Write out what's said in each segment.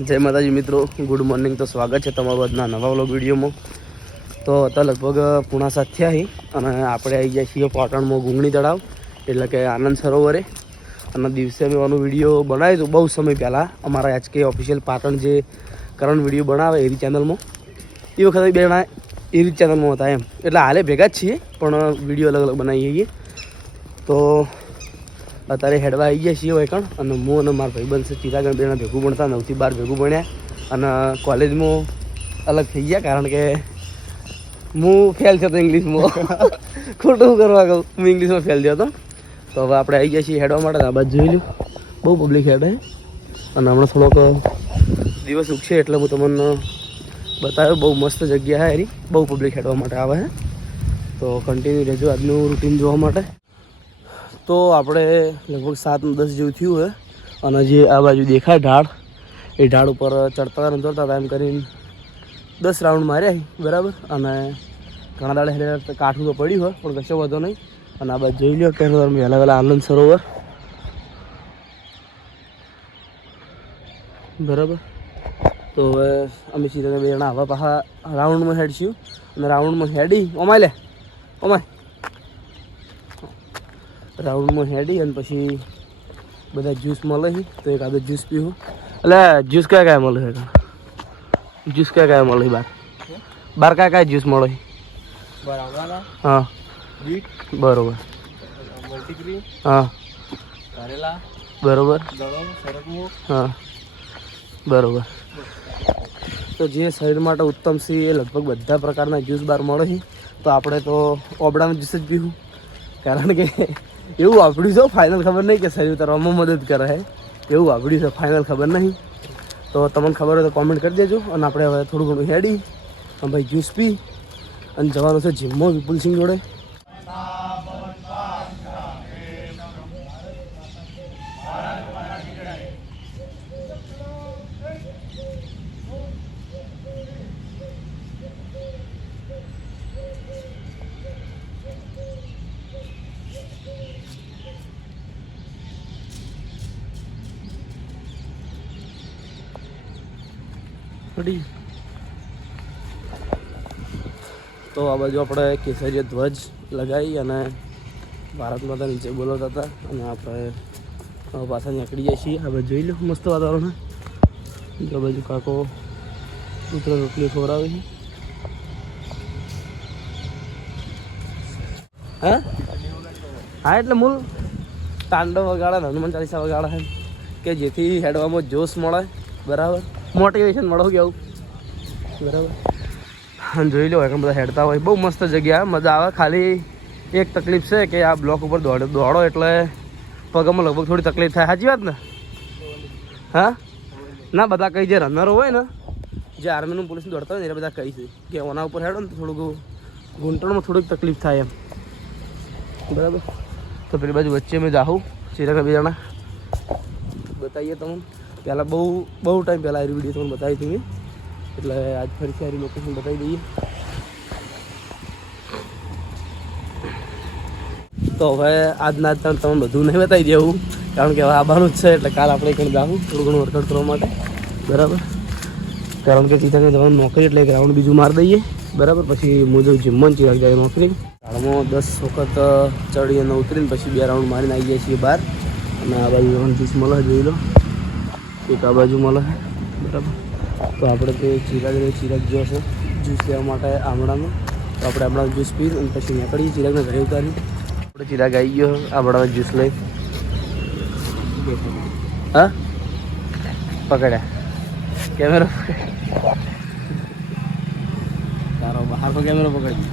જય માતાજી મિત્રો, ગુડ મોર્નિંગ. તો સ્વાગત છે તમારું આજના નવા વ્લોગ વિડીયોમાં. તો અત્યારે લગભગ 6:30 થયા અને આપણે આવી ગયા છીએ પાટણમાં ગુંગણી તળાવ એટલે કે આનંદ સરોવરે. અને દિવસે અમે એનો વિડીયો બનાવ્યો હતો બહુ સમય પહેલાં અમારા HK ઓફિશિયલ પાટણ જે કરણ વિડીયો બનાવે એવી ચેનલમાં. એ વખતે બે જણા એવી ચેનલમાં હતા એમ, એટલે હાલે ભેગા જ છીએ પણ વિડીયો અલગ અલગ બનાવીએ છીએ. તો અત્યારે હેડવા આવી ગયા છીએ વૈકણ અને હું અને મારા ભાઈબંધ છે ચિરાગણ બેના ભેગું ભણતા 9 થી 12 ભેગું ભણ્યા અને કોલેજમાં અલગ થઈ ગયા કારણ કે હું ફેલ થયો હતો ઇંગ્લિશમાં. ખોટું કરવા કહું, હું ઇંગ્લિશમાં ફેલ થયો હતો. તો હવે આપણે આવી ગયા છીએ હેડવા માટે. આ બાજુ જોઈ લો બહુ પબ્લિક હેડે અને હમણાં થોડોક દિવસ ઉગશે એટલે હું તમને બતાવ્યો. બહુ મસ્ત જગ્યા છે એની, બહુ પબ્લિક હેડવા માટે આવે છે. તો કન્ટિન્યુ રહેજો આજનું રૂટીન જોવા માટે. તો આપણે લગભગ 7-10 જેવું થયું છે અને જે આ બાજુ દેખાય ઢાળ, એ ઢાળ ઉપર ચડતા અને ઉતરતા હતા એમ કરીને 10 રાઉન્ડ માર્યા બરાબર. અને ઘણા દાડે હેડે કાઠું તો પડ્યું હોય પણ કશો વધો નહીં. અને આ બાજુ જોઈ લો કે વહેલા વહેલા આનંદ સરોવર બરાબર. તો હવે અમે સીધા બે જણા આવા પાછા રાઉન્ડમાં હેડશું અને રાઉન્ડમાં હેડી ઓમાય રાઉન્ડમાં હેડી અને પછી બધા જ્યુસ મળે છે. તો એક આદો જ્યુસ પીવું. એટલે જ્યુસ કયા મળે છે? જ્યુસ કયા મળે બાર કયા જ્યુસ મળે? હા બરોબર. હા બરોબર. હા બરોબર. તો જે શરીર માટે ઉત્તમ છે એ લગભગ બધા પ્રકારના જ્યુસ બાર મળે છે. તો આપણે તો ઓબડાનું જ્યુસ જ પીવું કારણ કે એવું વાપર્યું છે. ફાઇનલ ખબર નહીં કે શરીર ઉતારવામાં મદદ કરે છે, એવું વાપર્યું છે. ફાઇનલ ખબર નહીં. તો તમને ખબર હોય તો કોમેન્ટ કરી દેજો. અને આપણે હવે થોડું ઘણું હેડી અને ભાઈ જ્યુસ પી અને જવાનું છે જીમમાં વિપુલસિંહ જોડે. તો આ બાજુ આપણે કેસરીય ધ્વજ લગાવી અને ભારત માતા નીચે બોલાવતા હતા અને આપણે પાછા નીકળી જઈએ છીએ. આ બાજુ જોઈ લો મસ્ત વાતાવરણ. આ બાજુ કાકો ઉતરા રોટલી ખવડાવે છે. હા એટલે મૂળ તાંડવ વગાડે, હનુમાન ચાલીસા વગાડે છે કે જેથી હેડવામાં જોશ મળે બરાબર, મોટિવેશન મળે કેવું બરાબર. જોઈ લો એકદમ બધા હેડતા હોય. બહુ મસ્ત જગ્યા, મજા આવે. ખાલી એક તકલીફ છે કે આ બ્લોક ઉપર દોડો એટલે પગમાં લગભગ થોડી તકલીફ થાય. સાચી વાત ને? હા ના બધા કઈ જે રનરો હોય ને, જે આર્મીનું પોલીસનું દોડતા હોય ને એ બધા કહી છે કે ઓના ઉપર હેડો ને તો થોડુંક ઘૂંટણમાં થોડીક તકલીફ થાય એમ બરાબર. તો પેલી બાજુ વચ્ચે મેં જાઉં ચિરાગા બે જણા બતાવીએ તમને. પહેલાં બહુ ટાઈમ પહેલાં આ વિડીયો તમને બતાવી હતી મેં, એટલે આજ ફરીથી સારી લોકેશન બતાવી દઈએ. તો હવે આજના તમે બધું નહીં બતાવી દેવું કારણ કે હવે આવવાનું જ છે. એટલે કાલ આપણે કંઈ જાવું થોડું ઘણું વર્કઆઉટ કરવા માટે બરાબર. કારણ કે સીધા જવાનું નોકરી એટલે એક રાઉન્ડ બીજું મારી દઈએ બરાબર. પછી હું જો જીમમાં ચિરાગ જાય નોકરી શાળામાં 10 વખત ચડી અને ઉતરીને પછી 2 રાઉન્ડ મારીને આવી જાય છીએ બહાર. અને આ બાજુ જ્યુસ મળે જોઈ લો, એક આ બાજુ મળે બરાબર. તો આપણે તો ચિરાગ જો છે જ્યુસ લેવા માટે આમળાનો. તો આપણે હમણાં જ્યુસ પી અને પછી નીકળીએ ચિરાગને ઘરે ઉતારી. આપણે ચિરાગ આવી ગયો આમળાનો જ્યુસ લઈ. હા પકડ્યા કેમેરો તારો બહાર તો કેમેરો પકડી.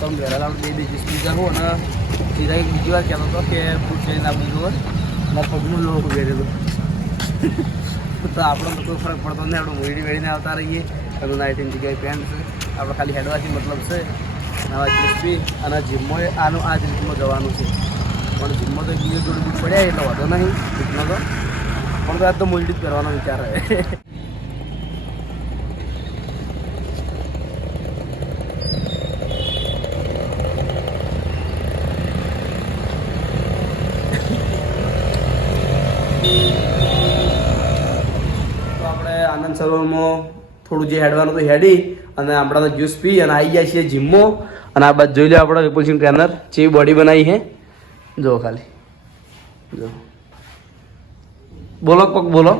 તમે વહેલા આપણે 2 જ્યુસ પી જાઓ અને ચિરાગ બીજી વાર કહેતો હતો કે ફૂડ ચેન્જ આપી દો પગનું લોક ઉગેરેલું. તો આપણને તો કોઈ ફરક પડતો નહીં. આપણે મોડી વેળીને આવતા રહીએ. અને 19 જગ્યાએ પેન્ટ છે આપણે ખાલી હેડવાથી મતલબ છે. નવા ક્રિસ્પી અને જીમમાં આનું આ જ રીતમાં જવાનું છે. પણ જીમમાં તો બીજો જોડે બૂટ પડ્યા એટલે વધો નહીં જીમનો તો. પણ તો આજ તો મોડી જ કરવાનો વિચાર રહે. આનંદ સરોવરમાં થોડું જે હેડવાનું તો હેડી અને આપણા તો જ્યુસ પી અને આવી ગયા છીએ જીમમાં. અને આ બાદ જોઈ લો આપણા વિપુલસિંહ ટ્રેનર જેવી બોડી બનાવી છે. જો ખાલી જો બોલો કોક બોલો.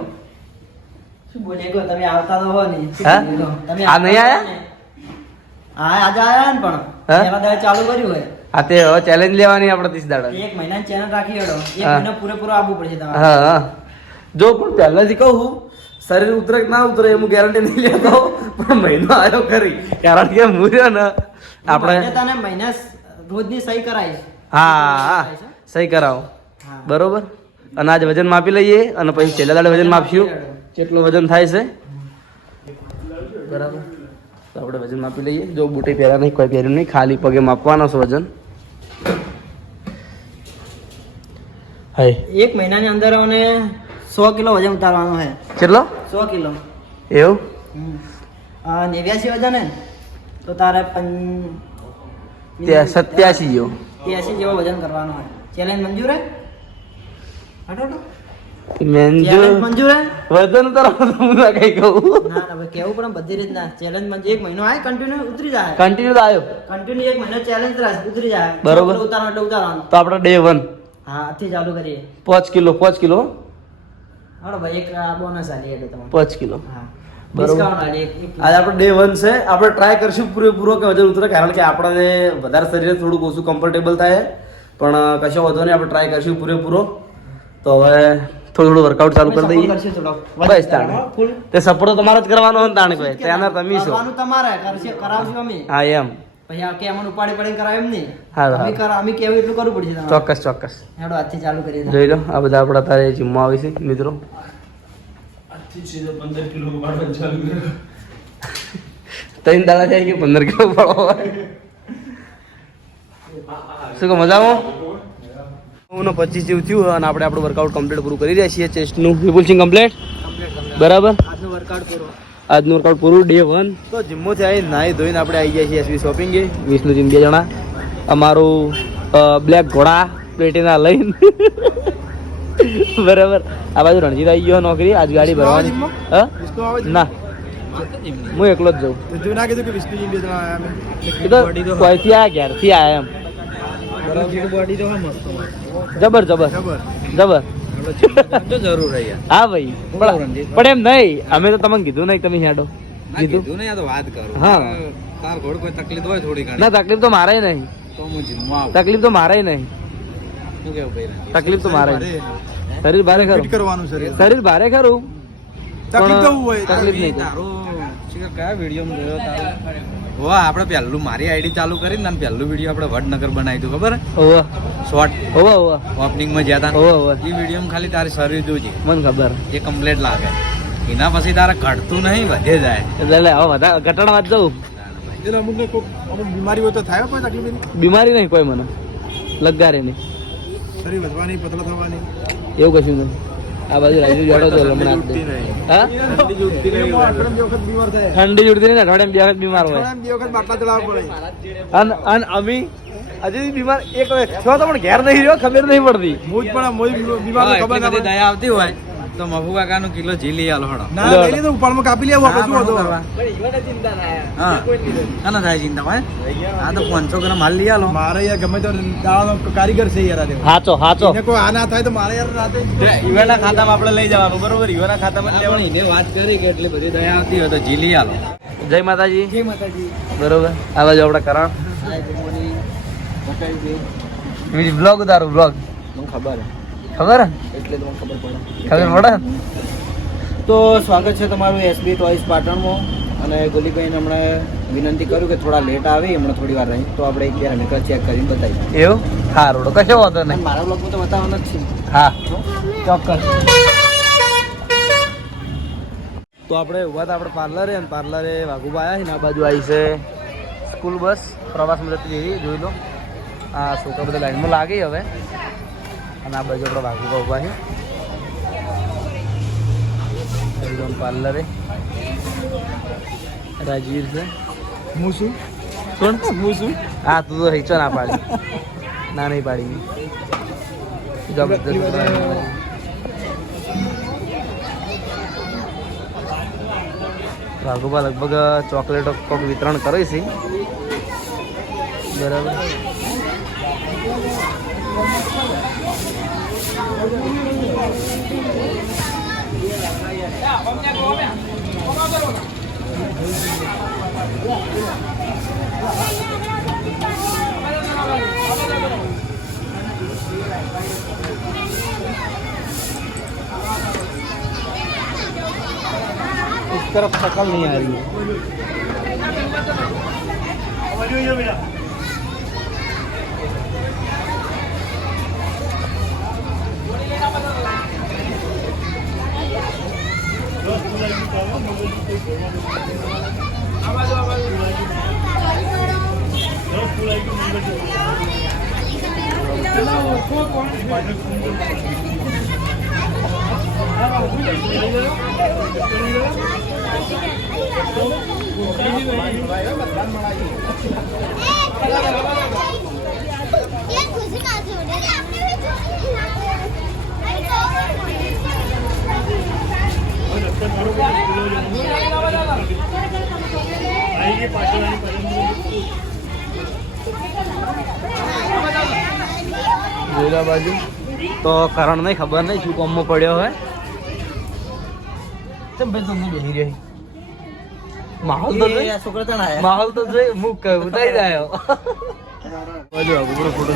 શું બોલે કો તમે આવતા તો હો નહીં. હા તમે આ નહીં આયા? હા આજે આયા ને પણ પહેલા દાડે ચાલુ કર્યું હોય. આ તે હવે ચેલેન્જ લેવાની આપણે 30 દાડા. એક મહિના ચેનલ રાખી હેડો. એક મહિનો પૂરેપૂરો આવવું પડશે તમારે. હા હા જો પણ પહેલાથી કહું શરીર ઉતરે કે ના ઉતરે હું ગેરંટી નહીં લેતો પણ મહિનો આવ્યો ખરી કારણ કે હું છે ને આપણે તને મહિના રોજની સહી કરાવીશ. હા સહી કરાવો બરોબર. અને આજ વજન માપી લઈએ અને પછી છેલ્લા દાડે વજન માપશું કેટલું વજન થાય છે બરાબર. તો આપણે વજન માપી લઈએ. જો બુટી પહેર્યા નહીં કોઈ પહેર્યું નહીં ખાલી પગે માપવાનો છે વજન. હાય એક મહિનાની અંદર મને 100 કિલો વજન ઉતારવાનો છે. કેટલો? 100 કિલો. એવું 89 વજન ને તો તારે 87 જેવો 83 જેવો વજન કરવાનો હોય. ચેલેન્જ મંજૂર હે? હટો મંજૂર હે? વજન ઉતારવાનું હું ના કઈ કહું. ના ના ભાઈ કેવું પણ બધી રીતના ચેલેન્જ મંજૂર. એક મહિનો આય કન્ટિન્યુ ઉતરી જાય. કન્ટિન્યુ તો આવ્યો કન્ટિન્યુ એક મહિનો ચેલેન્જ ઉતરી જાય. બરોબર. ઉતારવાનું એટલે ઉતારવાનું. તો આપણે ડે 1 હા આજથી ચાલુ કરીએ. 5 કિલો હાલો ભાઈ એક બોનસ આલી એટલે તમારે 5 કિલો હા બરોબર. ડિસ્કાઉન્ટ આલી એક આજે આપણે ડે 1 છે. આપણે ટ્રાય કરશું પૂરેપૂરો કે વજન ઉતરે કારણ કે આપણને વધારે શરીર થોડુંક ઓછું કમ્ફર્ટેબલ થાય પણ કશો વાંધો નહીં આપણે ટ્રાય કરશું પૂરેપૂરો. તો હવે થોડું વર્કઆઉટ ચાલુ કરી દઈએ. બસ તાણે તે સપોર્ટ તો તમારે જ કરવાનો હોય ને તાણે ભાઈ ત્યાંના તમે છો કરવાનું તમારે કરાવશું અમે. હા એમ પછી આ કે અમને ઉપાડી પડીને કરાવે એમ નહીં. હા અમે કેવું એટલું કરવું પડશે તમારે. ચોક્કસ હેડો આજથી ચાલુ કરી દે. જોઈ લો આ બધા આપણા તારે જીમમાં આવી છે મિત્રો. 3 દાડા થાય કે 15 કિલો પડો શું કહો મજામાં? 25 જેવું થયું અને આપણે આપણું વર્કઆઉટ કમ્પ્લીટ પૂરું કરી રહ્યા છીએ. ચેસ્ટનું વિપુલસિંહ કમ્પ્લીટ બરાબર. આજનું વર્કઆઉટ પૂરો. આજનું વર્કઆઉટ પૂરું ડે 1. તો જીમમાંથી આવી નાહી ધોઈને આપણે આવી ગયા છીએ એસવી શોપિંગે. વિષ્ણુ જીમ 2 જણા અમારું બ્લેક ઘોડા પ્લેટિના લઈને બરાબર. આ બાજુ રણજીત આવી ગયો નોકરી. આજ ગાડી ભરવાની. હા ના હું એકલો જ જાઉં. કોઈથી આયા ઘેરથી આયા એમ જબર જરૂર હા ભાઈ પણ એમ નહીં અમે તો તમને કીધું નહીં તમે હેડો કીધું નહીં તો વાત કરું. હા તાર ઘોડ કોઈ તકલીફ હોય થોડી ઘણી ના તકલીફ તો મારે નહીં. તો હું જીમમાં આવું. તકલીફ તો મારે નહીં. શું કેવું ભાઈ? તકલીફ તો મારે નહીં. શરીર ભારે ખરું. શરીર ભારે ખરું તકલીફ તો હોય. તકલીફ નહીં. તારું શું કયા વિડીયો જોયો તારું? વાહ આપણે પહેલું મારી આઈડી ચાલુ કરી ને પહેલું વિડીયો આપણે વડનગર બનાવી હતું ખબર? ઓવા શોર્ટ ઓવા ઓપનિંગ માં જ્યાં હતા ઓવા એ વિડીયો ખાલી તારી શરીર જોજે મને ખબર. એ કમ્પ્લીટ લાગે. એના પછી તારે ઘટતું નહીં વધે જાય. એટલે હવે વધારે ઘટાડા વાત જવું. એટલે અમુક બીમારી હોય તો થાય કોઈ તકલીફ નહીં. બીમારી નહીં કોઈ મને લગારે નહીં. શરીર વધવાની પતલા થવાની એવું કશું નહીં. આ બાજુ રાજુ જોડો તો હમણાં હા ઠંડી ઉઠતી નહીં. અઠવાડિયામાં બે વખત બીમાર થાય. ઠંડી જોડતી નહીં ને અઠવાડિયામાં 2 વખત બીમાર હોય. અઠવાડિયામાં બે વખત બાટલા ચડાવવા પડે. અને અમી હજી બીમાર એક છો તો પણ ઘેર નહીં રહ્યો ખબર નહીં પડતી. મોજ પણ મોજ બીમાર હા, ખબર એટલી ના બધી પડે. દયા આવતી હોય તો મફુ કાકાનું કિલો જી લઈ આલો હળો. ના લઈ લીધું ઉપાડમાં કાપી લેવું કશું હતો. હા કાના થાય ચિંતા હોય. આ તો 500 ગ્રામ હાલ લઈ આલો. મારે યાર ગમે તો દાડાનો કારીગર છે યાર. હાચો એને કોઈ આ ના થાય તો મારે યાર રાતે ઈવાના ખાતામાં આપણે લઈ જવાનું બરોબર. ઈવાના ખાતામાં લેવાનું. એને વાત કરી કે એટલી બધી દયા આવતી હોય તો જી લઈ આલો. જય માતાજી. જય માતાજી. બરોબર આ બાજુ આપણે કરાણ હાય ગુડ મોર્નિંગ. બ્લોગ ઉતારું બ્લોગ મને ખબર ખબર એટલે તમને ખબર પડે. ખબર પડે. તો સ્વાગત છે તમારું એસબી ટોયસ પાટણમાં. અને ગોલીભાઈને હમણાં વિનંતી કર્યું કે થોડા લેટ આવે હમણાં થોડી વાર રહી તો આપણે 11 મિનિટ ચેક કરીને બતાવીએ. એવું હા રોડો કશો વાંધો અને નહીં. મારા બ્લોગમાં તો બતાવવાનો જ છે. હા ચોક્કસ. તો આપણે ઉભા હતા આપણે પાર્લરે અને પાર્લરે વાઘુબા આવ્યા છે ને આ બાજુ આવી છે સ્કૂલ બસ પ્રવાસમાં જતી જેવી જોઈ લો. આ છોકરા બધા લાઈનમાં લાગી હવે અને આ બાજુ આપણે વાઘુબા ઉભા છે એકદમ પાર્લરે. રાજવીર છે હું શું કોણ હું શું હા તું તો હિચો ના પાડી ના નહીં પાડી જબરદસ્ત. રાઘુબા લગભગ ચોકલેટો કોક વિતરણ કરે છે બરાબર. इस तरफ शक्ल नहीं आ रही है. જોઈલા બાજુ તો કારણ નહીં ખબર નહીં શું કોમમાં પડ્યો હોય ચમ ભાઈ તમને બેસી રહી માહોલ તો જોઈ છોકરા તને આયા. માહોલ તો જોઈ મુક ઉતારી જાય બાજુ આગળ ફોટો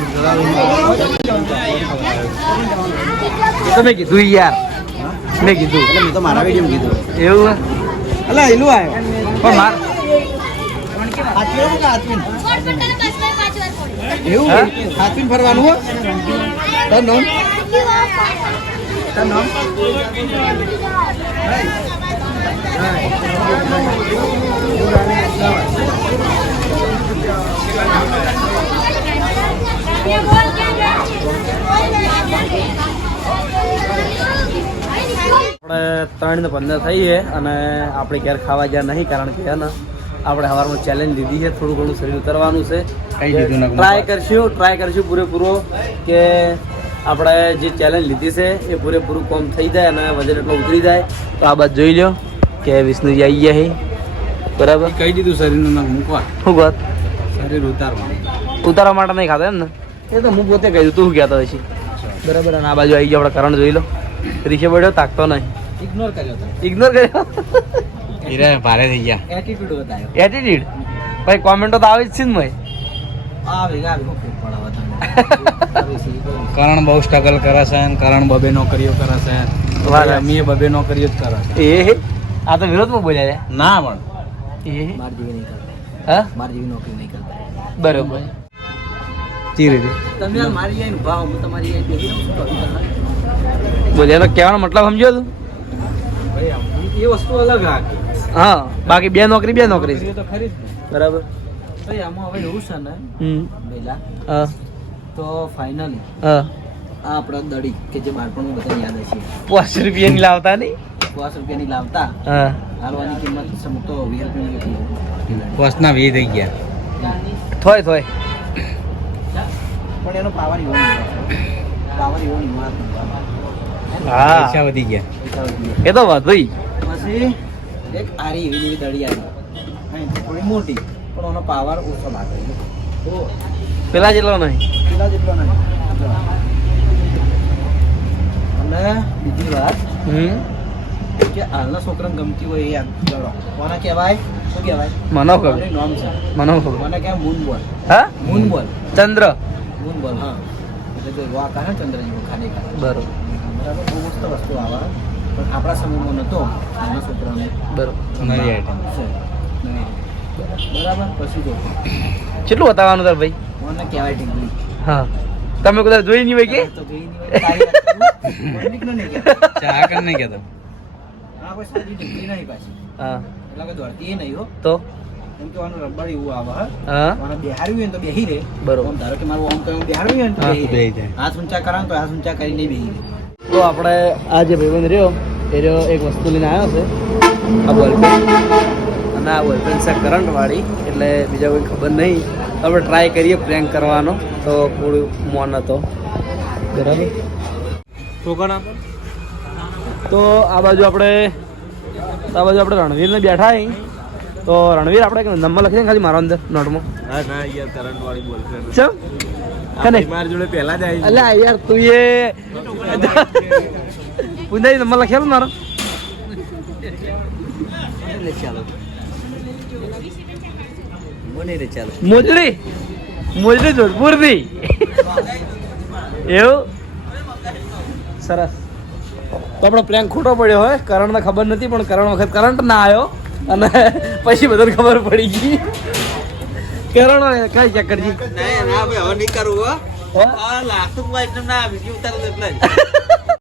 તમે કીધું યાર મેં કીધું એટલે મેં તો મારા વિડીયો કીધું. એવું અલા એલું આવ્યો પણ માર હાથવીન કે હાથવીન એવું હા? હાથવીન ફરવાનું હો. તારું નામ તારું નામ આપણે 3:15 થઈ છે અને આપણે ઘેર ખાવા ગયા નહીં કારણ કે હે ને આપણે સવારમાં ચેલેન્જ લીધી છે થોડું ઘણું શરીર ઉતરવાનું છે કઈ દીધું ના ટ્રાય કરશું પૂરેપૂરો કે આપણે જે ચેલેન્જ લીધી છે એ પૂરેપૂરું કોમ થઈ જાય અને વજન એટલો ઉતરી જાય તો આ બાદ જોઈ લો કે વિષ્ણુજી આવી ગયા છે બરાબર. કહી દીધું શરીરનું નામ મૂકવા શું વાત શરીર ઉતારવાનું ઉતારવા માટે નહીં ખાતા એમ ને એ તો હું પોતે કહી દઉં તું શું કહેતો હોય છે બરાબર. અને આ બાજુ આવી ગયા આપણે કરણ જોઈ લો રીશે પડ્યો તાકતો નહીં ઇગ્નોર કર્યો તો ઇગ્નોર કર્યો હીરા ભારે થઈ ગયા એટીટ્યુડ બતાવ્યો. એટીટ્યુડ ભાઈ કોમેન્ટો તો આવે જ છે ને ભાઈ આ ભેગા ભેગો ફેર પડાવવા તમે. કરણ બહુ સ્ટ્રગલ કરે છે અને કરણ બબે નોકરીઓ કરે છે વાહ. અમીએ બબે નોકરીઓ જ કરે છે એ આ તો વિરોધમાં બોલ્યા છે ના પણ એ માર જેવી નહીં કરતા. હા માર જેવી નોકરી નહીં કરતા. બરોબર ચી રીતે તમે યાર મારી જઈને ભાવ હું તમારી જઈને બેસી રહું છું તો હજુ તમને બોલ્યાનો કહેવાનો મતલબ સમજ્યો તું ભાઈ આમ એ વસ્તુ અલગ રાખી. હા બાકી બે નોકરી છે તો ખરી જ ને. બરાબર. ભાઈ આમાં હવે એવું છે ને પહેલા હા તો ફાઇનલી હા આ આપણા દડી કે જે બાળપણમાં બધા યાદ હશે 5 રૂપિયાની લાવતા નહીં 50 રૂપિયાની લાવતા હા હાલવાની કિંમત સમજો તો 20 રૂપિયાની બસના 20 થઈ ગયા થોય પણ એનો પાવર એવો નહીં પાવર એવો નહીં હા પૈસા વધી ગયા એ તો વધુ પછી એક આરી એવી જેવી દડી આવી અહીંથી થોડી મોટી પણ એનો પાવર ઓછો લાગે તો પેલા જેટલો નહીં પેલા જેટલો નહીં જો. અને બીજી વાત કે હાલના છોકરાને ગમતી હોય એ યાદ કરો કોને કહેવાય શું કહેવાય મને ખબર કોનું નામ છે મને ખબર કોને કહેવાય મૂન બોલ હા મૂન બોલ ચંદ્ર મૂન બોલ હા એટલે જો વા કરે ચંદ્ર જેવો ખાલી કરે બરોબર બરાબર બહુ મસ્ત વસ્તુ આવે પણ આપણા સમયમાં નહોતો નાના છોકરાને બરોબર નવી આઈટમ છે નવી. બરાબર પછી જો કેટલું બતાવવાનું તાર ભાઈ મને કહેવાય ટીંગલી હા તમે કદાચ જોઈ નહીં હોય કે તો જોઈ નહીં હોય તારી વાત કરું. પબ્લિકને નહીં કહેતા. ચા કર નહીં કેતો હા કોઈ સાદી ટીંગલી નહીં પાછી હા એટલે કે દોડતી એ નહીં હો તો એમ કે આનું રબર એવું આવે હા મને બેહાડ્યું હોય ને તો બેહી રહે બરોબર. આમ ધારો કે મારું આમ તો એમ બેહાડ્યું હોય ને તો હા, બેહી બેહી રહે. જાય. હાથ ઊંચા કરાવે તો હાથ ઊંચા કરીને બેહી રહે. તો આપણે આ જે ભાઈબંધ રહ્યો એ રહ્યો એક વસ્તુ લઈને આવ્યો છે આ બોલપેન અને આ બોલપેન છે કરંટવાળી એટલે બીજા કોઈ ખબર નહીં તો આપણે ટ્રાય કરીએ પ્રેન્ક કરવાનો તો થોડું મોન હતો બરાબર તો આ બાજુ આપણે તો આ બાજુ આપણે રણવીરને બેઠા અહીં તો રણવીર આપણે નંબર લખી દે ખાલી મારો અંદર નોટમાં ના ના યાર કરંટ વાળી બોલશે ચમ કને મારી જોડે પહેલા જ આવી અલ્યા યાર તું એ પુંજાઈ નંબર લખેલો મારો ચાલો મને રે ચાલો મોજડી મોજડી જોધપુરની એવું સરસ તો આપણો પ્લાન ખોટો પડ્યો હોય કરણને ખબર નથી પણ કરણ વખત કરંટ ના આવ્યો અને પછી બધાને ખબર પડી ગઈ કરણ કઈ ચેક કરજી ના ભાઈ હવે નહીં કરવું હો? લાગતું ના વિડીયો ઉતારો એટલે